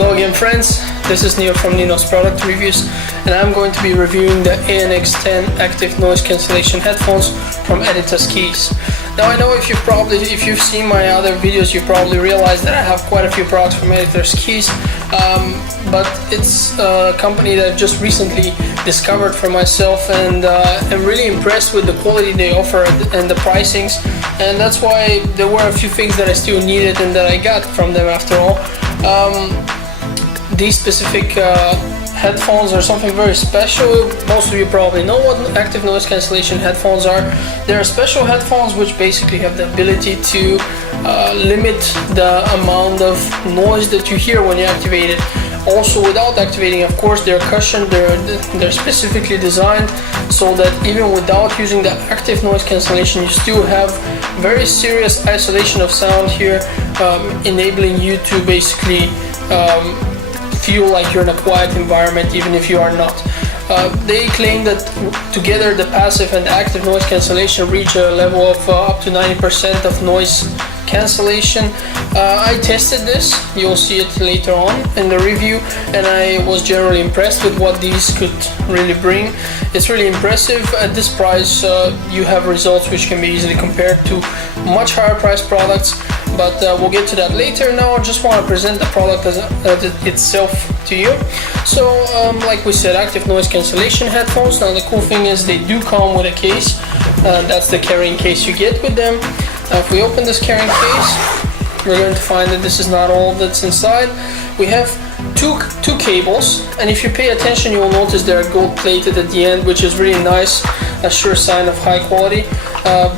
Hello again friends, this is Nino from Nino's Product Reviews, and I'm going to be reviewing the ANX-10 active noise cancellation headphones from Editor's Keys. Now I know if you've seen my other videos, you probably realize that I have quite a few products from Editor's Keys, but it's a company that I've just recently discovered for myself, and I'm really impressed with the quality they offer and the pricings, and that's why there were a few things that I still needed and that I got from them after all. These specific headphones are something very special. Most of you probably know what active noise cancellation headphones are. They are special headphones which basically have the ability to limit the amount of noise that you hear when you activate it. Also, without activating, of course, they're cushioned, they're specifically designed so that even without using the active noise cancellation, you still have very serious isolation of sound here, enabling you to basically feel like you're in a quiet environment even if you are not. They claim that together the passive and active noise cancellation reach a level of up to 90% of noise cancellation. I tested this, you'll see it later on in the review, and I was generally impressed with what these could really bring. It's really impressive. At this price you have results which can be easily compared to much higher priced products, but we'll get to that later. Now I just want to present the product as itself to you. So like we said, active noise cancellation headphones. Now the cool thing is they do come with a case. That's the carrying case you get with them. Now if we open this carrying case, we're going to find that this is not all that's inside. We have two cables, and if you pay attention you will notice they're gold plated at the end, which is really nice, a sure sign of high quality.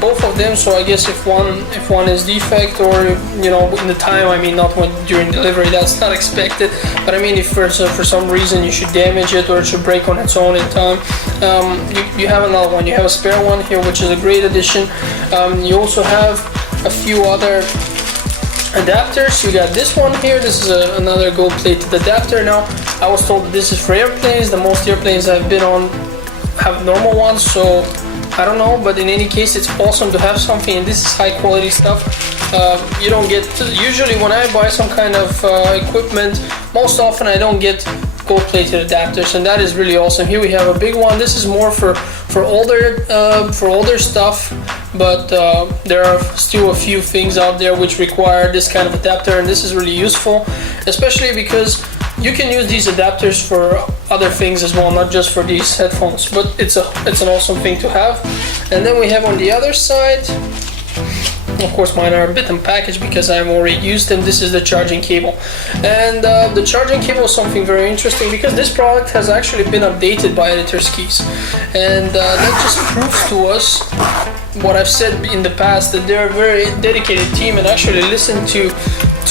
Both of them, so I guess if one is defect, or you know, in the time, I mean not during delivery, that's not expected, but I mean if for some reason you should damage it or it should break on its own in time, you have another one. You have a spare one here, which is a great addition. You also have a few other adapters. You got this one here. This is another gold plated adapter. Now I was told that this is for airplanes. The most airplanes I've been on have normal ones, so I don't know, but in any case it's awesome to have something, and this is high quality stuff. You don't get, usually when I buy some kind of equipment, most often I don't get gold plated adapters, and that is really awesome. Here we have a big one. This is more for older stuff, but there are still a few things out there which require this kind of adapter, and this is really useful, especially because you can use these adapters for other things as well, not just for these headphones, but it's an awesome thing to have. And then we have on the other side, of course mine are a bit unpackaged because I've already used them. This is the charging cable, and the charging cable is something very interesting because this product has actually been updated by Editor's Keys, and that just proves to us what I've said in the past, that they're a very dedicated team and actually listen to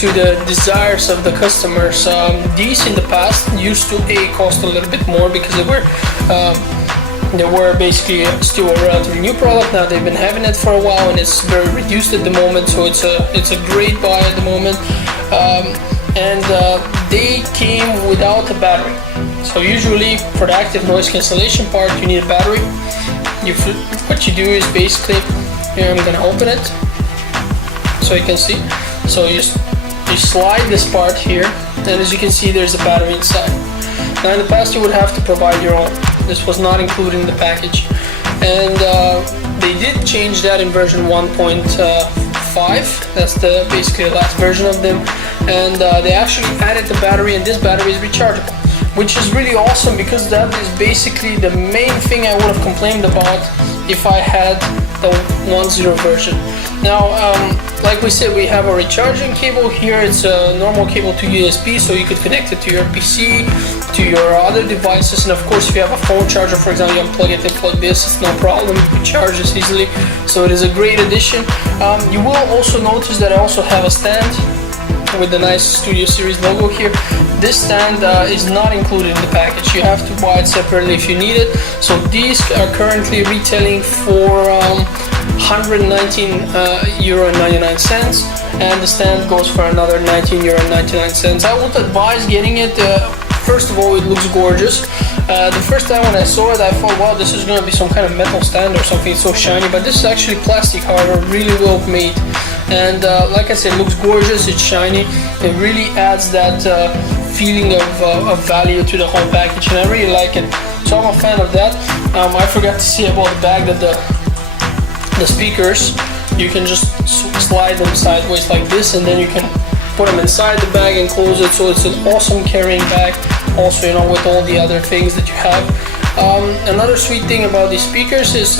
the desires of the customers. These in the past used to cost a little bit more because they were basically still a relatively new product. Now they've been having it for a while and it's very reduced at the moment, so it's a great buy at the moment. And they came without a battery. So usually for the active noise cancellation part you need a battery. What you do is basically, here I'm gonna open it so you can see. So you slide this part here, and as you can see there's a battery inside. Now in the past you would have to provide your own. This was not included in the package, and they did change that in version 1.5. That's basically the last version of them, and they actually added the battery, and this battery is rechargeable, which is really awesome because that is basically the main thing I would have complained about if I had the 1.0 version. Now like we said, we have a recharging cable here. It's a normal cable to USB, so you could connect it to your PC, to your other devices, and of course if you have a phone charger, for example, you unplug it and plug this, it's no problem, you can charge this easily, so it is a great addition. You will also notice that I also have a stand with the nice Studio Series logo here. This stand is not included in the package. You have to buy it separately if you need it. So these are currently retailing for €119.99, and the stand goes for another €19.99. I would advise getting it. First of all, it looks gorgeous. The first time when I saw it, I thought, wow, this is going to be some kind of metal stand or something. It's so shiny, but this is actually plastic, however, really well made. And like I said, it looks gorgeous, it's shiny. It really adds that feeling of value to the whole package, and I really like it. So I'm a fan of that. I forgot to say about the bag that the speakers, you can just slide them sideways like this, and then you can put them inside the bag and close it. So it's an awesome carrying bag. Also, you know, with all the other things that you have. Another sweet thing about these speakers is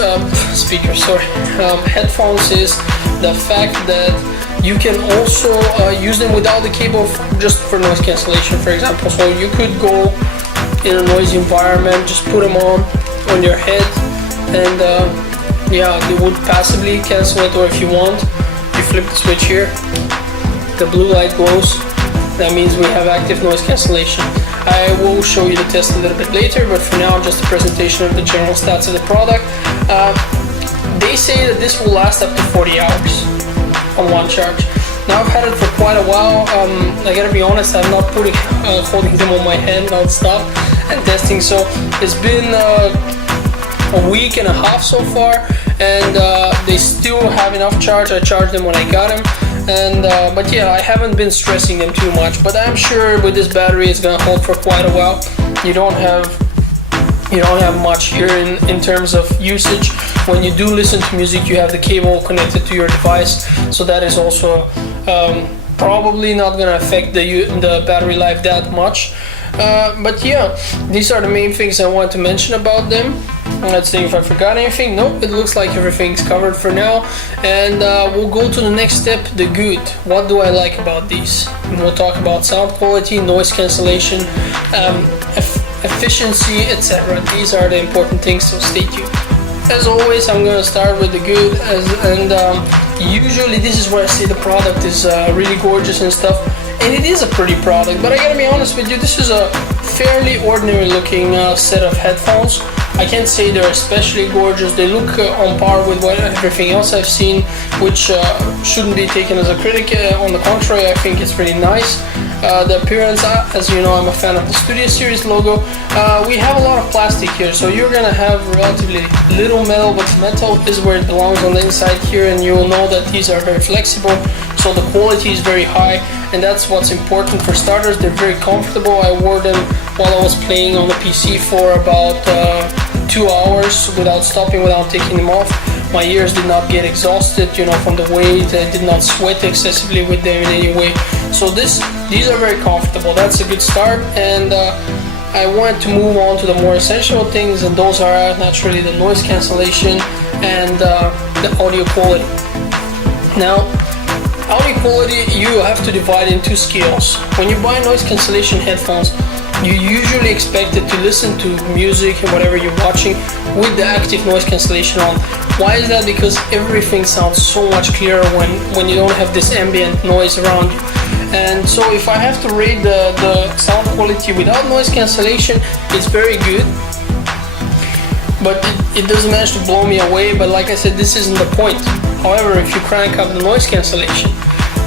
headphones is the fact that you can also use them without the cable just for noise cancellation, for example. So you could go in a noisy environment, just put them on your head, and yeah, they would passively cancel it. Or if you want, you flip the switch here, the blue light glows. That means we have active noise cancellation. I will show you the test a little bit later, but for now, just a presentation of the general stats of the product. They say that this will last up to 40 hours on one charge. Now I've had it for quite a while. I gotta be honest, I'm not holding them on my hand non-stop and testing. So it's been a week and a half so far, and they still have enough charge. I charged them when I got them. And but yeah, I haven't been stressing them too much, but I'm sure with this battery it's gonna hold for quite a while. You don't have much here in terms of usage. When you do listen to music, you have the cable connected to your device, so that is also probably not gonna affect the battery life that much. But yeah, these are the main things I want to mention about them. Let's see if I forgot anything. Nope, it looks like everything's covered for now. And we'll go to the next step, the good. What do I like about these? And we'll talk about sound quality, noise cancellation, efficiency, etc. These are the important things, so stay tuned. As always, I'm going to start with the good, and usually this is where I say the product is really gorgeous and stuff. And it is a pretty product, but I gotta be honest with you, this is a fairly ordinary looking set of headphones. I can't say they're especially gorgeous. They look on par with everything else I've seen, which shouldn't be taken as a critic. On the contrary, I think it's really nice. The appearance, as you know, I'm a fan of the Studio Series logo. We have a lot of plastic here, so you're gonna have relatively little metal, but metal is where it belongs on the inside here, and you will know that these are very flexible, so the quality is very high, and that's what's important. For starters, they're very comfortable. I wore them while I was playing on the PC for about 2 hours without stopping, without taking them off. My ears did not get exhausted, you know, from the weight. I did not sweat excessively with them in any way. So these are very comfortable. That's a good start, and I want to move on to the more essential things, and those are naturally the noise cancellation and the audio quality. Now, audio quality, you have to divide in two scales. When you buy noise cancellation headphones, you usually expect it to listen to music and whatever you're watching with the active noise cancellation on. Why is that? Because everything sounds so much clearer when you don't have this ambient noise around you. And so if I have to rate the sound quality without noise cancellation, it's very good. But it doesn't manage to blow me away. But like I said, this isn't the point. However, if you crank up the noise cancellation,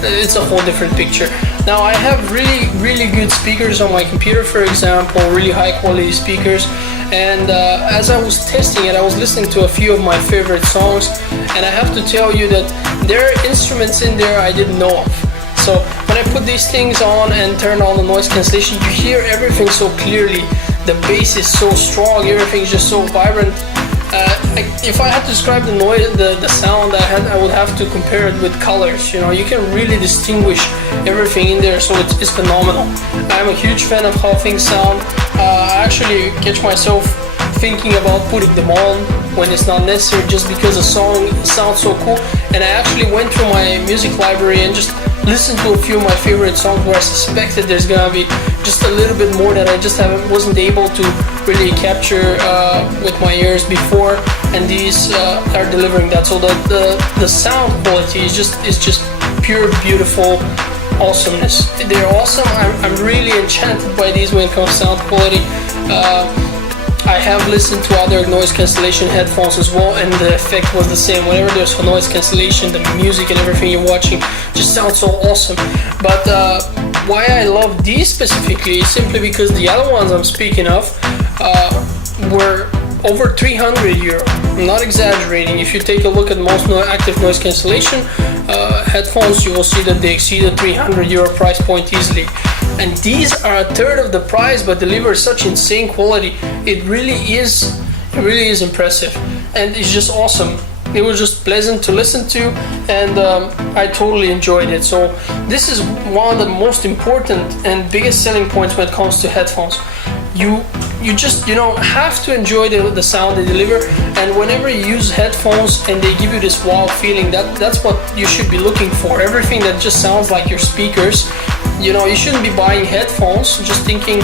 it's a whole different picture. Now I have really good speakers on my computer, for example, really high quality speakers, and as I was testing it, I was listening to a few of my favorite songs, and I have to tell you that there are instruments in there I didn't know of. So when I put these things on and turn on the noise cancellation, you hear everything so clearly. The bass is so strong, everything is just so vibrant. If I had to describe the noise, the sound I would have to compare it with colors. You know, you can really distinguish everything in there, so it's phenomenal. I'm a huge fan of how things sound. I actually catch myself thinking about putting them on when it's not necessary, just because the song sounds so cool. And I actually went through my music library and just listened to a few of my favorite songs where I suspected there's gonna be just a little bit more that I just wasn't able to really capture with my ears before, and these are delivering that. So the sound quality is just pure beautiful awesomeness. They're awesome. I'm really enchanted by these when it comes to sound quality. I have listened to other noise cancellation headphones as well, and the effect was the same. Whenever there's noise cancellation, the music and everything you're watching just sounds so awesome. But why I love these specifically is simply because the other ones I'm speaking of were over 300 euro. I'm not exaggerating. If you take a look at most active noise cancellation headphones, you will see that they exceed the 300 euro price point easily. and these are a third of the price but deliver such insane quality. It really is impressive, and it's just awesome. It was just pleasant to listen to, and I totally enjoyed it. So this is one of the most important and biggest selling points when it comes to headphones. You just have to enjoy the sound they deliver, and whenever you use headphones and they give you this wow feeling, that's what you should be looking for. Everything that just sounds like your speakers, you shouldn't be buying headphones just thinking,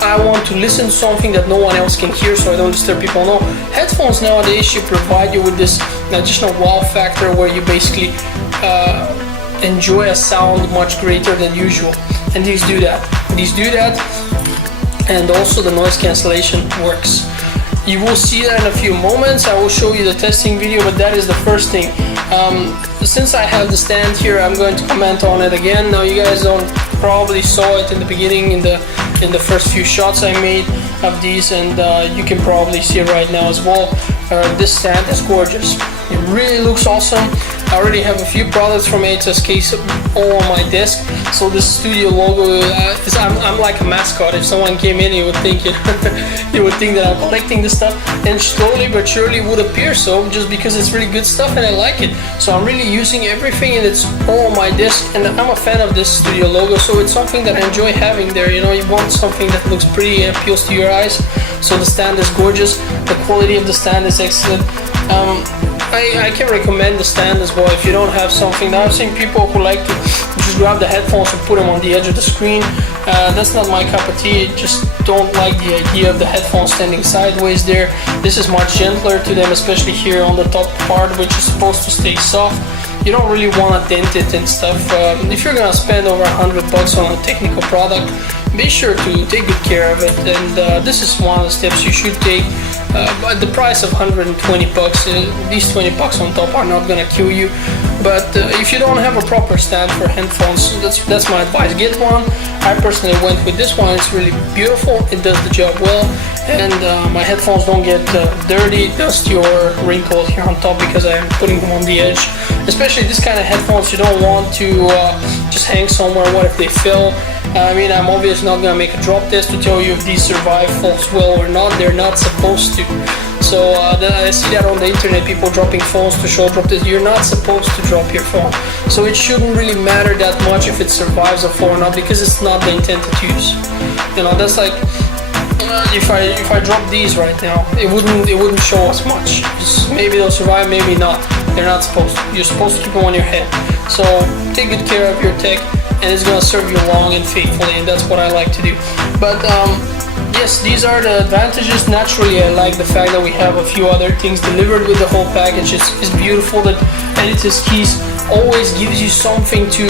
I want to listen to something that no one else can hear so I don't disturb people. No, headphones nowadays should provide you with this additional wow factor where you basically enjoy a sound much greater than usual, and these do that, and also the noise cancellation works. You will see that in a few moments. I will show you the testing video, but that is the first thing. Since I have the stand here, I'm going to comment on it again. Now you guys probably saw it in the beginning in the first few shots I made of these, and you can probably see it right now as well. This stand is gorgeous. It really looks awesome. I already have a few products from ANX all on my desk. So this studio logo I'm like a mascot. If someone came in, he would think that I'm collecting this stuff, and slowly but surely would appear so, just because it's really good stuff and I like it. So I'm really using everything, and it's all on my desk, and I'm a fan of this studio logo, so it's something that I enjoy having there. You want something that looks pretty and appeals to your eyes. So the stand is gorgeous. The quality of the stand is excellent. I can recommend the stand as well if you don't have something. Now I've seen people who like to just grab the headphones and put them on the edge of the screen. That's not my cup of tea. Just don't like the idea of the headphones standing sideways there. This is much gentler to them, especially here on the top part, which is supposed to stay soft. You don't really want to dent it and stuff. If you're gonna spend over $100 on a technical product, be sure to take good care of it, and this is one of the steps you should take. At the price of $120, these $20 on top are not gonna kill you. But if you don't have a proper stand for headphones, that's my advice. Get one. I personally went with this one. It's really beautiful. It does the job well, and my headphones don't get dirty, dusty, or wrinkled here on top because I'm putting them on the edge. Especially this kind of headphones, you don't want to just hang somewhere. What if they fail? I mean, I'm obviously not gonna make a drop test to tell you if these survive falls well or not. They're not supposed to. So I see that on the internet, people dropping phones to show drop test. You're not supposed to drop your phone. So it shouldn't really matter that much if it survives a fall or not, because it's not the intended use. That's like if I drop these right now, it wouldn't show us much. Maybe they'll survive, maybe not. They're not supposed to. You're supposed to keep them on your head. So take good care of your tech, and it's gonna serve you long and faithfully, and that's what I like to do. But yes, these are the advantages. Naturally, I like the fact that we have a few other things delivered with the whole package. It's beautiful that Editor's Keys always gives you something to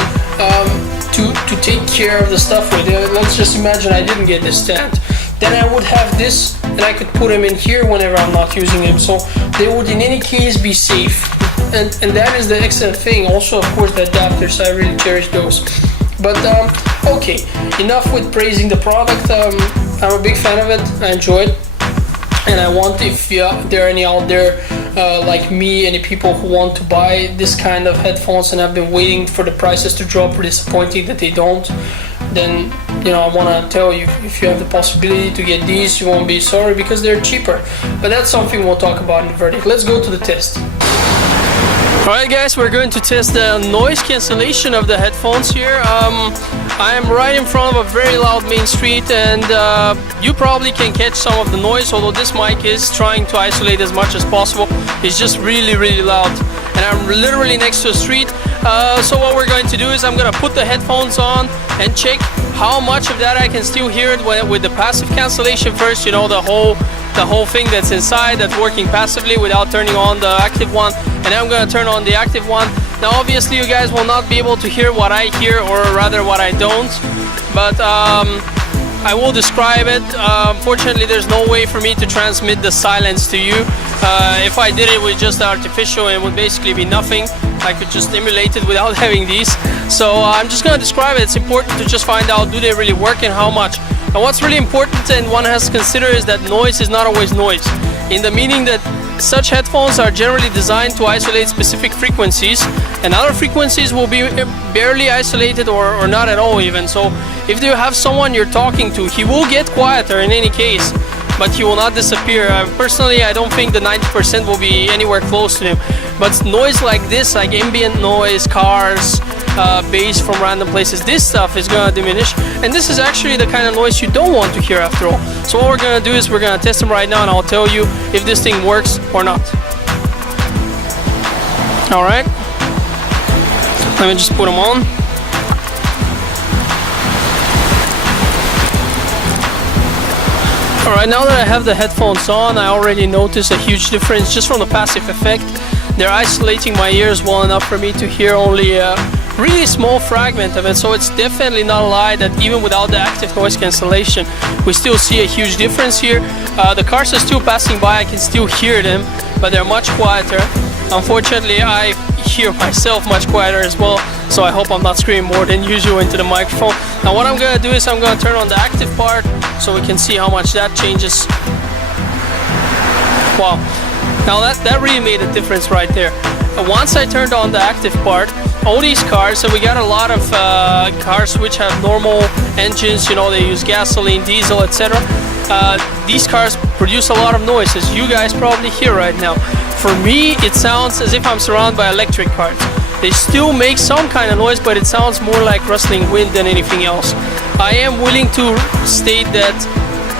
take care of the stuff with. Let's just imagine I didn't get this stand. Then I would have this, and I could put them in here whenever I'm not using them. So they would in any case be safe. And that is the excellent thing. Also, of course, the adapters, I really cherish those. But okay, enough with praising the product. I'm a big fan of it. I enjoy it, and I want, if there are any out there like me, any people who want to buy this kind of headphones and have been waiting for the prices to drop, or disappointing that they don't, then I want to tell you, if you have the possibility to get these, you won't be sorry, because they're cheaper. But that's something we'll talk about in the verdict. Let's go to the test. Alright guys, we're going to test the noise cancellation of the headphones here. I am right in front of a very loud main street, and you probably can catch some of the noise, although this mic is trying to isolate as much as possible. It's just really, really loud, and I'm literally next to a street. So what we're going to do is I'm going to put the headphones on and check how much of that I can still hear it with the passive cancellation first, the whole thing that's inside, that's working passively without turning on the active one, and then I'm going to turn on the active one. Now obviously you guys will not be able to hear what I hear, or rather what I don't, but I will describe it. Unfortunately, there's no way for me to transmit the silence to you. If I did it with just artificial, it would basically be nothing. I could just emulate it without having these. So I'm just going to describe it. It's important to just find out, do they really work and how much. And what's really important and one has to consider is that noise is not always noise. in the meaning that such headphones are generally designed to isolate specific frequencies, and other frequencies will be barely isolated or not at all even. So if you have someone you're talking to, he will get quieter in any case, but he will not disappear. Personally, I don't think the 90% will be anywhere close to him. But noise like this, like ambient noise, cars, bass from random places, this stuff is gonna diminish, and this is actually the kind of noise you don't want to hear after all. So what we're gonna do is we're gonna test them right now, and I'll tell you if this thing works or not. All right, let me just put them on. Alright, now that I have the headphones on, I already noticed a huge difference just from the passive effect. They're isolating my ears well enough for me to hear only a really small fragment of it, so it's definitely not a lie that even without the active noise cancellation, we still see a huge difference here. The cars are still passing by, I can still hear them, but they're much quieter. Unfortunately, I hear myself much quieter as well, so I hope I'm not screaming more than usual into the microphone. Now what I'm gonna do is I'm gonna turn on the active part so we can see how much that changes. Wow, now that really made a difference right there. Once I turned on the active part, all these cars, and we got a lot of cars which have normal engines, you know, they use gasoline, diesel, etc. These cars produce a lot of noise, as you guys probably hear right now. For me, it sounds as if I'm surrounded by electric cars. They still make some kind of noise, but it sounds more like rustling wind than anything else. I am willing to state that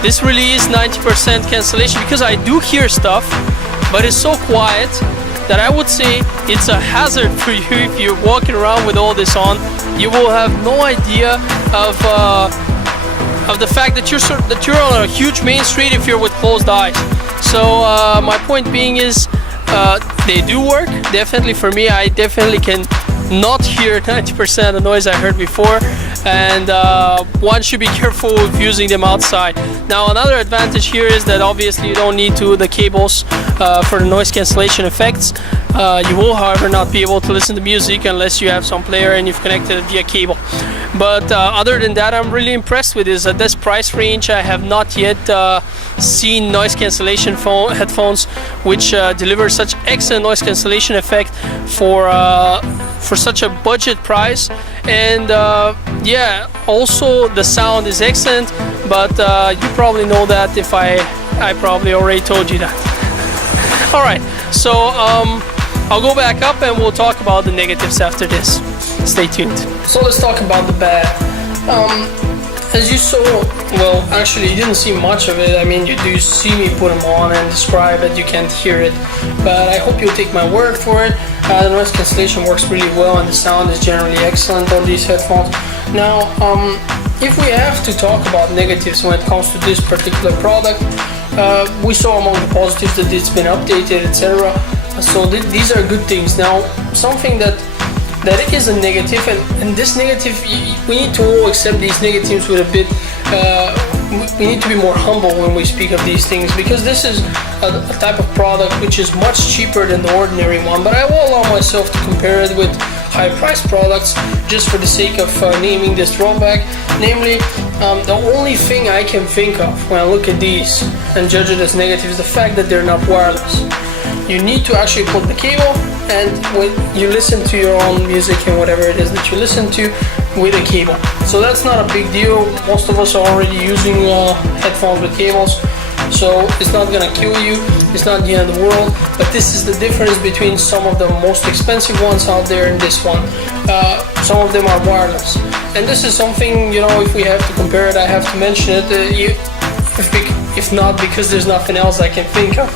this really is 90% cancellation, because I do hear stuff, but it's so quiet that I would say it's a hazard for you if you're walking around with all this on. You will have no idea of the fact that you're on a huge main street if you're with closed eyes. So my point being is, they do work, definitely for me. I definitely can not hear 90% of the noise I heard before, and one should be careful of using them outside. Now another advantage here is that obviously you don't need the cables for the noise cancellation effects. You will, however, not be able to listen to music unless you have some player and you've connected it via cable. But other than that, I'm really impressed with this. At this price range, I have not yet seen noise cancellation headphones which deliver such excellent noise cancellation effect for such a budget price. And yeah, also the sound is excellent, but you probably know that if I probably already told you that. All right, so I'll go back up and we'll talk about the negatives after this. Stay tuned. So let's talk about the bad. As you saw, well, actually you didn't see much of it. I mean, you do see me put them on and describe it, you can't hear it, but I hope you'll take my word for it. The noise cancellation works really well and the sound is generally excellent on these headphones. Now, if we have to talk about negatives when it comes to this particular product, we saw among the positives that it's been updated, etc. So these are good things. Now, something that is a negative, and this negative, we need to all accept these negatives with a bit, we need to be more humble when we speak of these things, because this is a type of product which is much cheaper than the ordinary one, but I will allow myself to compare it with high-priced products just for the sake of naming this drawback. Namely, the only thing I can think of when I look at these and judge it as negative is the fact that they're not wireless. You need to actually put the cable, and when you listen to your own music and whatever it is that you listen to with a cable. So that's not a big deal. Most of us are already using headphones with cables, so it's not gonna kill you, it's not the end of the world. But this is the difference between some of the most expensive ones out there and this one. Some of them are wireless, and this is something, you know, if we have to compare it, I have to mention it, if not because there's nothing else I can think of.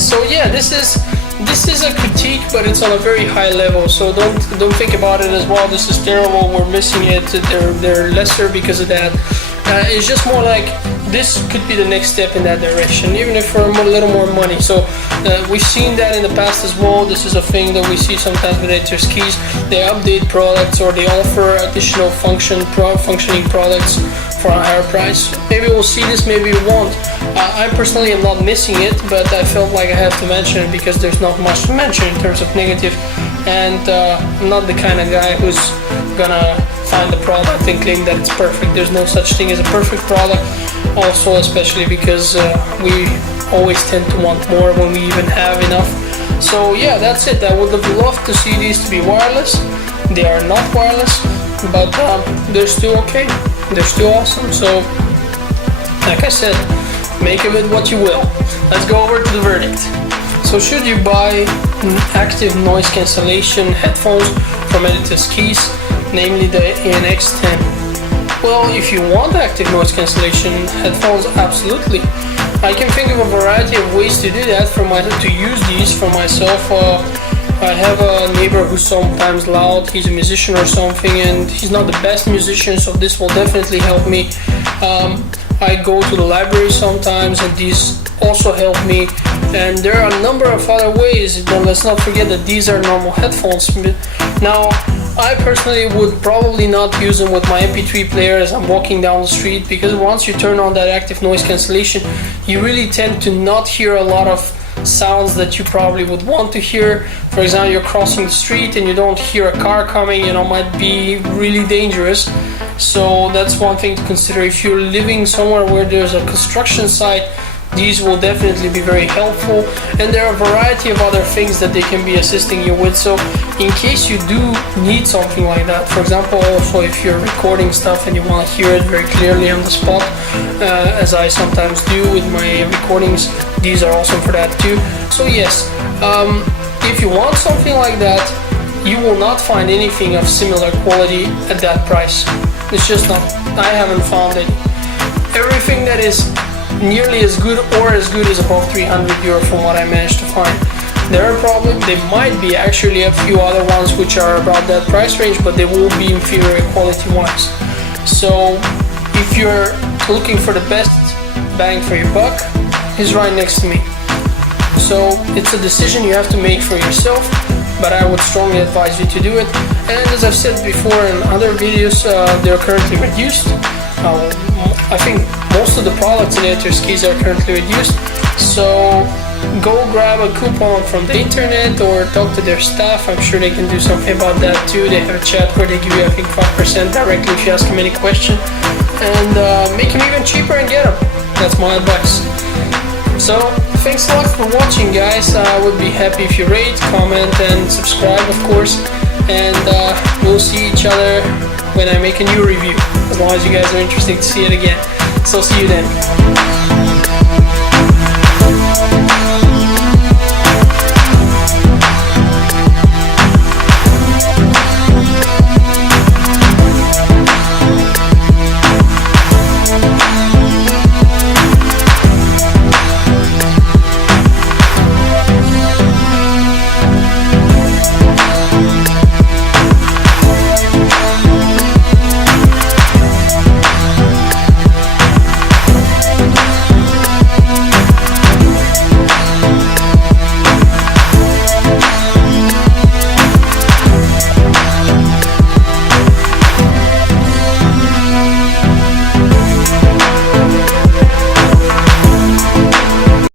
So yeah, this is a critique, but it's on a very high level, so don't think about it as, well, this is terrible, we're missing it, they're lesser because of that. It's just more like, this could be the next step in that direction, even if for a little more money. So we've seen that in the past as well. This is a thing that we see sometimes with editors keys. They update products, or they offer additional functioning products for a higher price. Maybe we'll see this, maybe we won't. I personally am not missing it, but I felt like I have to mention it because there's not much to mention in terms of negative, and I'm not the kind of guy who's gonna find the product and claim that it's perfect. There's no such thing as a perfect product. also especially because we always tend to want more when we even have enough. So yeah, that's it. I would love to see these to be wireless. They are not wireless, but they're still okay. They're still awesome. So like I said, make of it what you will. Let's go over to the verdict. So should you buy active noise cancellation headphones from Editor's Keys, namely the ANX-10? Well, if you want active noise cancellation headphones, absolutely. I can think of a variety of ways to do that to use these for myself. I have a neighbor who's sometimes loud. He's a musician or something, and he's not the best musician, so this will definitely help me. I go to the library sometimes, and these also help me. And there are a number of other ways, but let's not forget that these are normal headphones. Now, I personally would probably not use them with my MP3 player as I'm walking down the street, because once you turn on that active noise cancellation, you really tend to not hear a lot of sounds that you probably would want to hear. For example, you're crossing the street and you don't hear a car coming, might be really dangerous. So that's one thing to consider. If you're living somewhere where there's a construction site, these will definitely be very helpful, and there are a variety of other things that they can be assisting you with. So in case you do need something like that, for example, also if you're recording stuff and you want to hear it very clearly on the spot, as I sometimes do with my recordings, these are awesome for that too. So yes, if you want something like that, you will not find anything of similar quality at that price. It's just not. I haven't found it. Everything that is nearly as good or as good as above 300 euro from what I managed to find. There might be actually a few other ones which are about that price range, but they will be inferior quality wise. So if you're looking for the best bang for your buck, he's right next to me. So it's a decision you have to make for yourself, but I would strongly advise you to do it. And as I've said before in other videos, they're currently reduced. I think most of the products in Editor's Keys are currently reduced, so go grab a coupon from the internet or talk to their staff. I'm sure they can do something about that too. They have a chat where they give you, I think, 5% directly if you ask them any question, and make them even cheaper and get them. That's my advice. So thanks a lot for watching, guys. I would be happy if you rate, comment, and subscribe, of course, and we'll see each other when I make a new review, as long as you guys are interested to see it again. So see you then.